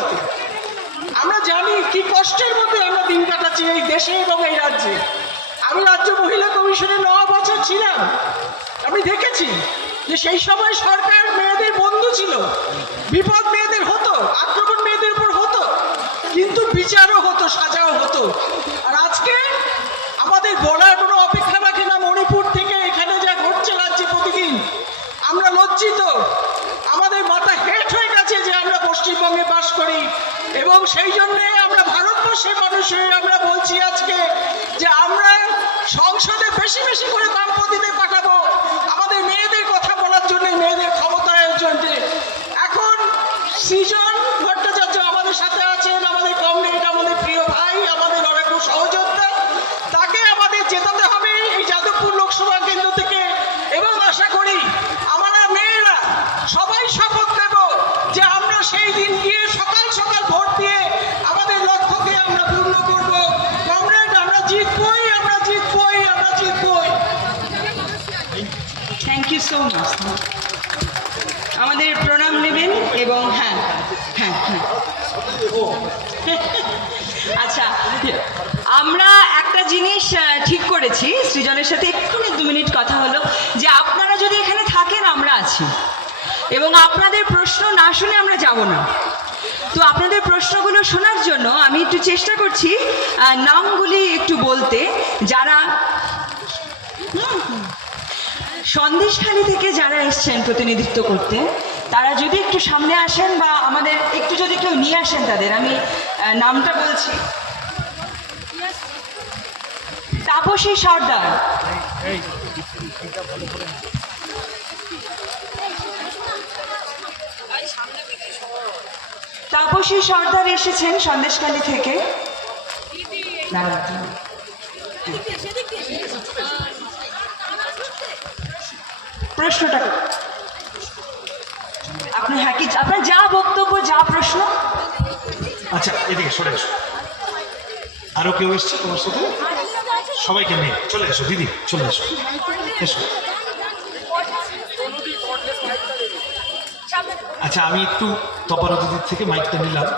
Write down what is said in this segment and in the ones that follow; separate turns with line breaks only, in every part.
পথে আমরা জানি কি কষ্টের মধ্যে আমরা দিন কাটাচ্ছি এই দেশে এবং এই রাজ্যে। আমি রাজ্য মহিলা কমিশনে ন বছর ছিলাম। আমি দেখেছি যে সেই সময় সরকার মেয়েদের বন্ধু ছিল। বিপদ মেয়েদের হতো, আক্রমণ মেয়েদের উপর হতো। কিন্তু বিচারও হতো, সাজাও হতো। আর আজকে আমাদের বলার কোনো অপেক্ষা রাখে না মণিপুর থেকে এখানে যা ঘটছে রাজ্যে প্রতিদিন আমরা লজ্জিত আমাদের মাথা হেট হয়ে গেছে যে আমরা পশ্চিমবঙ্গে বাস করি এবং সেই জন্যে আমরা ভারতবর্ষের মানুষ হয়ে আমরা বলছি আজকে যে আমরা সংসদে বেশি বেশি করে দাম্পতিদের পাঠাবো। আমাদের মেয়েদের কথা বলার জন্য, মেয়েদের ক্ষমতায়ের জন্যে। এখন সৃজন ভট্টাচার্য আমাদের সাথে আছেন আমাদের কমরেড আমাদের প্রিয় ভাই আমাদের অনেক সহযোদ্ধা তাকে আমাদের জেতাতে হবে এই যাদবপুর লোকসভা কেন্দ্র থেকে এবং আশা করি আমরা মেয়েরা সবাই শপথ নেব যে আমরা সেই দিন গিয়ে সকাল সকাল ভোট দিয়ে আমাদের লক্ষ্যকে আমরা পূর্ণ করব কমরেড আমরা জিতবই আমরা
থ্যাংক ইউ সো মাচ আমাদের প্রণাম নেবেন এবং হ্যাঁ হ্যাঁ হ্যাঁ। আচ্ছা আমরা একটা জিনিস ঠিক করেছি। সৃজনের সাথে এক্ষুনি দু মিনিট কথা হলো যে আপনারা যদি এখানে থাকেন, আমরা আছি। এবং আপনাদের প্রশ্ন না শুনে আমরা যাব না। তো আপনাদের প্রশ্নগুলো শোনার জন্য আমি একটু চেষ্টা করছি নামগুলি একটু বলতে। যারা সন্দেশখালী থেকে যারা এসছেন প্রতিনিধিত্ব করতে, তারা যদি একটু সামনে আসেন বা আমাদের একটু যদি কেউ নিয়ে আসেন তাদের, আমি নামটা বলছি। তাপসী সর্দার। তাপসী সর্দার এসেছেন সন্দেশখালী থেকে। প্রশ্নটা? আপনি হ্যাঁ কি আপনার যা বক্তব্য, যা প্রশ্ন।
আচ্ছা এদিকে সরে এসো। আরও কেউ এসছে তোমার সাথে? সবাইকে নিয়ে। চলে এসো, দিদি, চলে এসো। এসো। আচ্ছা আমি একটু তপার দিদির থেকে মাইকটা নিলাম।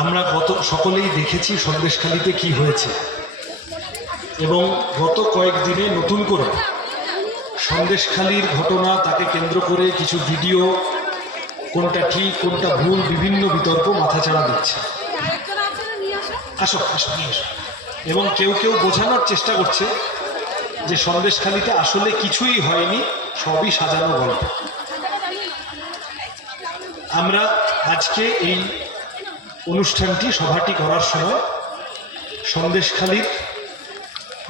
আমরা গত, সকলেই দেখেছি সন্দেশখালিতে কি হয়েছে। এবং গত কয়েকদিনে নতুন করে সন্দেশখালির ঘটনা তাকে কেন্দ্র করে কিছু ভিডিও, কোনটা ঠিক, কোনটা ভুল, বিভিন্ন বিতর্ক মাথাচাড়া দিচ্ছে। আসো আসো, নিয়ে এসো এবং কেউ কেউ বোঝানোর চেষ্টা করছে যে সন্দেশখালিতে আসলে কিছুই হয়নি, সবই সাজানো গল্প। আমরা আজকে এই অনুষ্ঠানটি সভাটি করার সময় সন্দেশখালির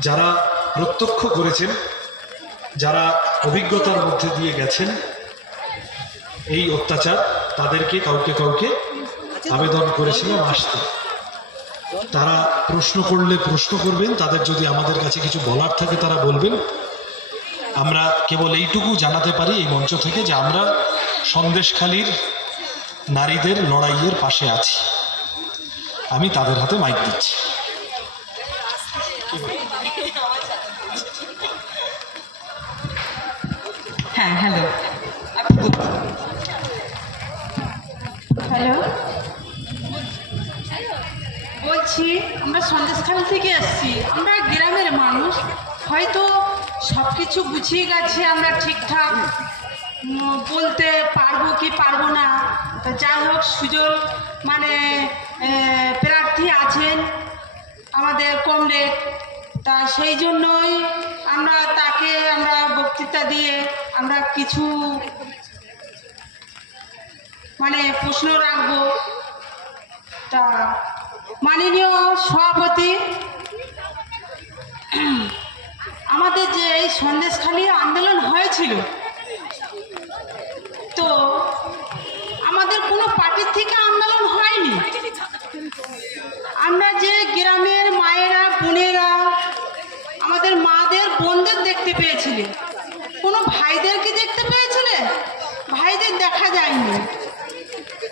যারা প্রত্যক্ষ করেছেন, যারা অভিজ্ঞতার মধ্যে দিয়ে গেছেন, এই অত্যাচার তাদেরকে কাউকে কাউকে আবেদন করেছিলাম আসতে। তারা প্রশ্ন করলে প্রশ্ন করবেন তাদের যদি আমাদের কাছে কিছু বলার থাকে তারা বলবেন। আমরা কেবল এইটুকু জানাতে পারি এই মঞ্চ থেকে যে আমরা সন্দেশখালীর নারীদের লড়াইয়ের পাশে আছি। আমি তাদের হাতে মাইক দিচ্ছি।
হ্যাঁ হ্যালো।
হ্যালো। বলছি, আমরা সন্দেশখাল থেকে এসেছি আমরা গ্রামের মানুষ। হয়তো সব কিছু গুছিয়ে গেছে আমরা ঠিকঠাক। বলতে পারব কি পারব না। তো যাই হোক, সুযোগ মানে প্রার্থী আছেন আমাদের কমরেড। তা সেই জন্যই আমরা তাকে আমরা বক্তৃতা দিয়ে আমরা কিছু মানে প্রশ্ন রাখব। তা মাননীয় সভাপতি, আমাদের যে এই সন্দেশখালী আন্দোলন হয়েছিল, তো আমাদের কোনো পার্টির থেকে আন্দোলন হয়নি আমরা যে গ্রামের মায়েরা বোনেরা আমাদের মাদের বোনদের দেখতে পেয়েছিলে কোনো ভাইদের কি দেখতে পেয়েছিলে ভাইদের দেখা যায়নি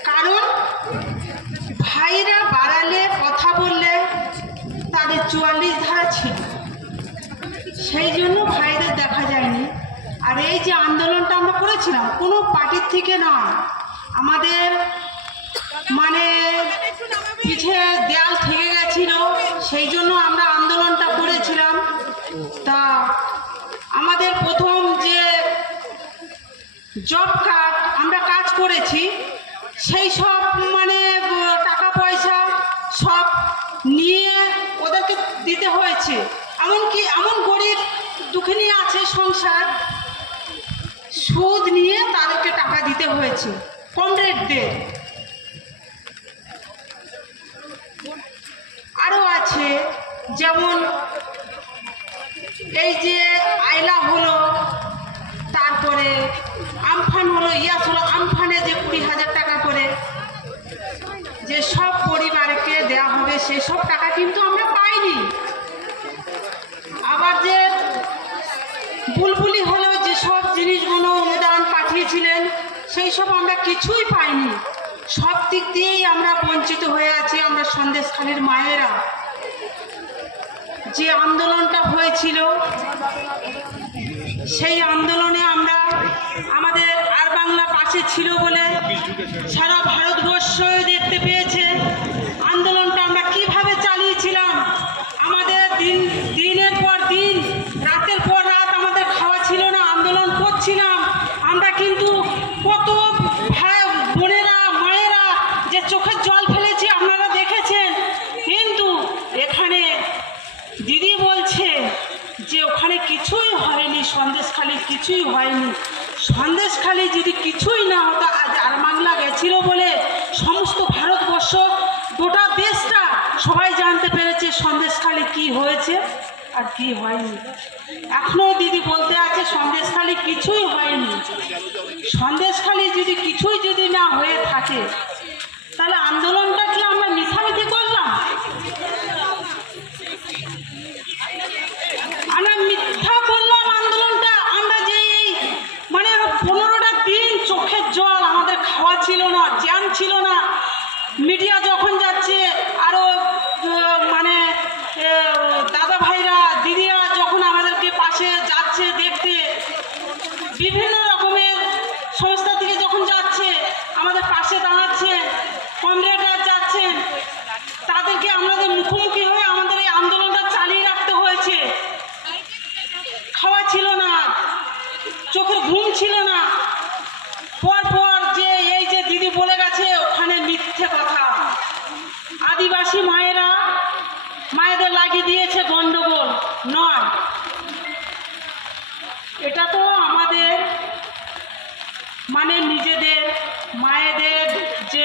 কারণ ভাইরা বাড়ালে কথা বললে তাদের চুয়াল্লিশ ধারা ছিল সেই জন্য ভাইদের দেখা যায়নি আর এই যে আন্দোলনটা আমরা করেছিলাম, কোনো পার্টির থেকে নয় আমাদের মানে পিঠে দেয়াল থেকে গেছিল, সেই জন্য আমরা আন্দোলনটা করেছিলাম। তা আমাদের প্রথম যে জব কার্ড আমরা কাজ করেছি, সেই সব মানে টাকা পয়সা সব নিয়ে ওদেরকে দিতে হয়েছে। এমনকি এমন গরিব দুঃখিনী আছে সংসার সুদ নিয়ে তাদেরকে টাকা দিতে হয়েছে। কমরেডদের আরও আছে, যেমন এই যে আইলা হলো, তারপরে আমফান হলো, ইয়াস হলো, আমফানে যে কুড়ি হাজার টাকা করে যে সব পরিবারকে দেয়া হবে সেসব টাকা কিন্তু আমরা সেই সব আমরা কিছুই পাইনি। সব দিক দিয়েই আমরা বঞ্চিত হয়ে আছি, আমরা সন্দেশখালীর মায়েরা। যে আন্দোলনটা হয়েছিল, সেই আন্দোলনে আমরা আমাদের আর বাংলা পাশে ছিল বলে সারা ভারতবর্ষ দেখতে পেয়েছে আন্দোলনটা আমরা কীভাবে চালিয়েছিলাম আমাদের দিন দিনের পর দিন রাতের পর রাত আমাদের খাওয়া ছিল না আন্দোলন করছিলাম আমরা কিন্তু কত ভাই বোনেরা মায়েরা যে চোখের জল ফেলেছি আপনারা দেখেছেন কিন্তু এখানে দিদি বলছে যে ওখানে কিছুই হয়নি সন্দেশখালি কিছুই হয়নি সন্দেশখালি যদি কিছুই না হতো আজ আর বাংলা গেছিল বলে সমস্ত ভারতবর্ষ গোটা দেশটা সবাই জানতে পেরেছে সন্দেশখালি কি হয়েছে আর কি হয়নি। এখনও দিদি বলতে আছে, সন্দেশখালি কিছুই হয়নি। সন্দেশখালি যদি কিছুই যদি না হয়ে থাকে, তাহলে আন্দোলনটা কি আমরা মিশামিশি করলাম? আমরা মিথ্যা করলাম আন্দোলনটা। আমরা যে এই মানে পনেরোটা দিন চোখের জল আমাদের খাওয়া ছিল না জ্যাম ছিল না। মিডিয়া যখন যাচ্ছে আরও মানে আহ, দাদা ভাইরা দিদিরা যখন আমাদেরকে পাশে যাচ্ছে দেখতে বিভিন্ন রকমের সংস্থা থেকে যখন যাচ্ছে আমাদের পাশে দাঁড়াচ্ছে কমরেডরা যাচ্ছেন তাদেরকে আমাদের মুখোমুখি হয়ে আমাদের এই আন্দোলনটা চালিয়ে রাখতে হয়েছে খাওয়া ছিল না চোখে ঘুম ছিল না পর পর যে এই যে দিদি বলে গেছে ওখানে মিথ্যে কথা আদিবাসী মায়েরা মায়েদের লাগিয়ে দিয়েছে গন্ডগোল নয় এটা তো আমাদের মানে নিজেদের মায়েদের যে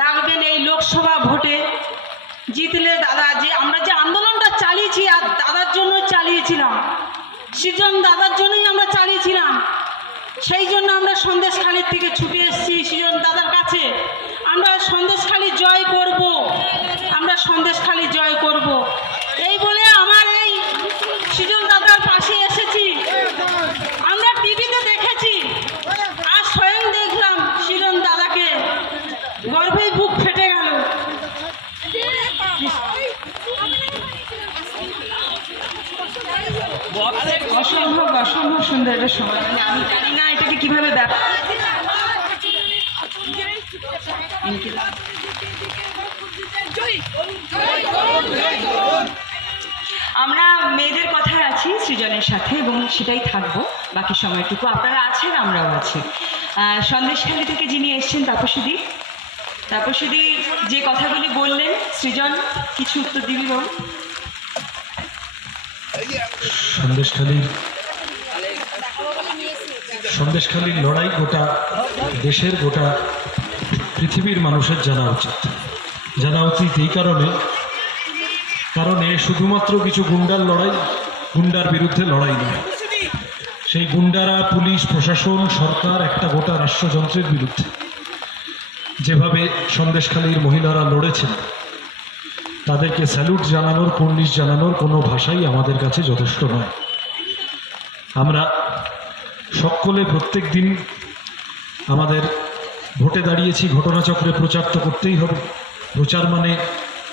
রাখবেন এই লোকসভা ভোটে। জিতলে দাদা, যে আমরা যে আন্দোলনটা চালিয়েছি আর দাদার জন্য চালিয়েছিলাম, সৃজন দাদার জন্যই আমরা চালিয়েছিলাম, সেই জন্য আমরা সন্দেশখালির থেকে ছুটে এসেছি সৃজন দাদার কাছে। আমরা সন্দেশখালি জয় করব। আমরা সন্দেশখালি জয় করব এই বলে আমার এই সৃজন দাদার পাশে এসেছি আমরা টিভিতে দেখেছি আর স্বয়ং দেখলাম সৃজন দাদাকে গর্ভেই বুক ফেটে গেল
অসম্ভব অসম্ভব সুন্দর একটা সময় মানে আমি জানি না এটাকে কীভাবে আমরা মেয়েদের কথায় আছি, সৃজনের সাথে, এবং সেটাই থাকব। বাকি সময়টুকু আপনারা আছেন, আমরাও আছি। সন্দেশখালী থেকে যিনি এসছেন, তাপসীদি। তাপসীদি, যে কথাগুলি বললেন, সৃজন, কিছু উত্তর দিবি বাবু
সন্দেশখালীর সন্দেশখালীর লড়াই গোটা দেশের গোটা পৃথিবীর মানুষের জানা উচিত। জানা উচিত এই কারণে কারণে শুধুমাত্র কিছু গুন্ডার লড়াই, গুন্ডার বিরুদ্ধে লড়াই নয়। সেই গুন্ডারা, পুলিশ, প্রশাসন, সরকার, একটা গোটা রাষ্ট্রযন্ত্রের বিরুদ্ধে যেভাবে সন্দেশখালীর মহিলারা লড়েছেন, তাদেরকে স্যালুট জানানোর কুর্নিশ জানানোর কোনো ভাষাই আমাদের কাছে যথেষ্ট নয়। আমরা সকলে প্রত্যেক দিন আমাদের ভোটে দাঁড়িয়েছি, ঘটনাচক্রে প্রচার তো করতেই হবে। প্রচার মানে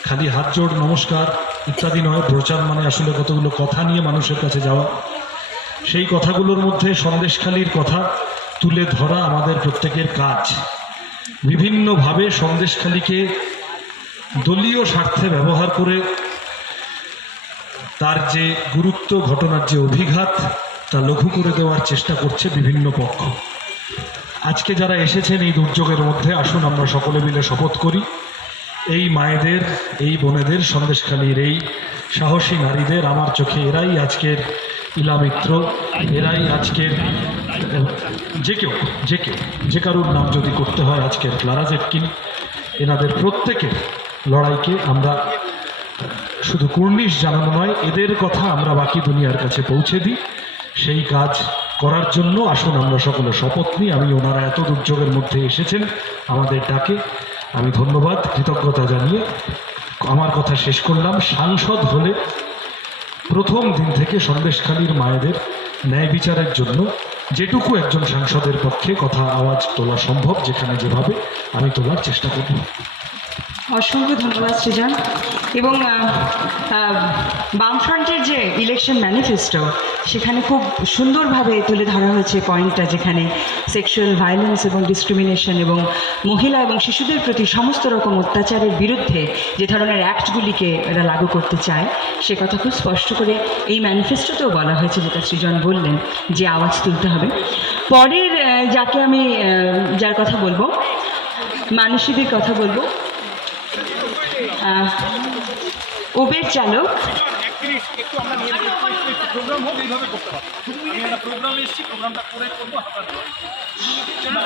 খালি হাত জোড়, নমস্কার ইত্যাদি নয়, প্রচার মানে আসলে কতগুলো কথা নিয়ে মানুষের কাছে যাওয়া। সেই কথাগুলোর মধ্যে সন্দেশখালির কথা তুলে ধরা আমাদের প্রত্যেকের কাজ। বিভিন্নভাবে সন্দেশখালিকে দলীয় স্বার্থে ব্যবহার করে তার যে গুরুত্ব, ঘটনার যে অভিঘাত তা লঘু করে দেওয়ার চেষ্টা করছে বিভিন্ন পক্ষ। আজকে যারা এসেছেন এই দুর্যোগের মধ্যে, আসুন আমরা সকলে মিলে শপথ করি। এই মায়েদের, এই বোনেদের সন্দেশখালীর, এই সাহসী নারীদের আমার চোখে এরাই আজকের ইলামিত্র, এরাই আজকের, যে কেউ যে কেউ, যে কারুর নাম যদি করতে হয় আজকের ক্লারা জেটকিন, এনাদের প্রত্যেকের লড়াইকে আমরা শুধু কুর্নিশ জানানো নয়, এদের কথা আমরা বাকি দুনিয়ার কাছে পৌঁছে দিই। সেই কাজ করার জন্য আসুন, আমরা সকলে শপথ নিই। আমি ওনারা এত দুর্যোগের মধ্যে এসেছেন, আমাদের ডাকে আমি ধন্যবাদ, কৃতজ্ঞতা জানিয়ে আমার কথা শেষ করলাম। সাংসদ হলে প্রথম দিন থেকে সন্দেশখালীর মায়েদের ন্যায় বিচারের জন্য যেটুকু একজন সাংসদের পক্ষে কথা আওয়াজ তোলা সম্ভব, যেখানে যেভাবে আমি তোলার চেষ্টা করব।
অসংখ্য ধন্যবাদ, সৃজন। এবং বামফ্রন্টের যে ইলেকশন ম্যানিফেস্টো সেখানে খুব সুন্দরভাবে তুলে ধরা হয়েছে পয়েন্টটা যেখানে সেক্সুয়াল ভায়োলেন্স এবং ডিসক্রিমিনেশন এবং মহিলা এবং শিশুদের প্রতি সমস্ত রকম অত্যাচারের বিরুদ্ধে যে ধরনের অ্যাক্টগুলিকে এরা লাগু করতে চায়, সে কথা খুব স্পষ্ট করে এই ম্যানিফেস্টোতেও বলা হয়েছে, যেটা সৃজন বললেন, যে আওয়াজ তুলতে হবে। পরের যাকে আমি যার কথা বলব, মানসীদের কথা বলব উবের চালক।
প্রোগ্রাম হোক এইভাবে করতে হবে আমি প্রোগ্রাম এসেছি প্রোগ্রামটা করে করব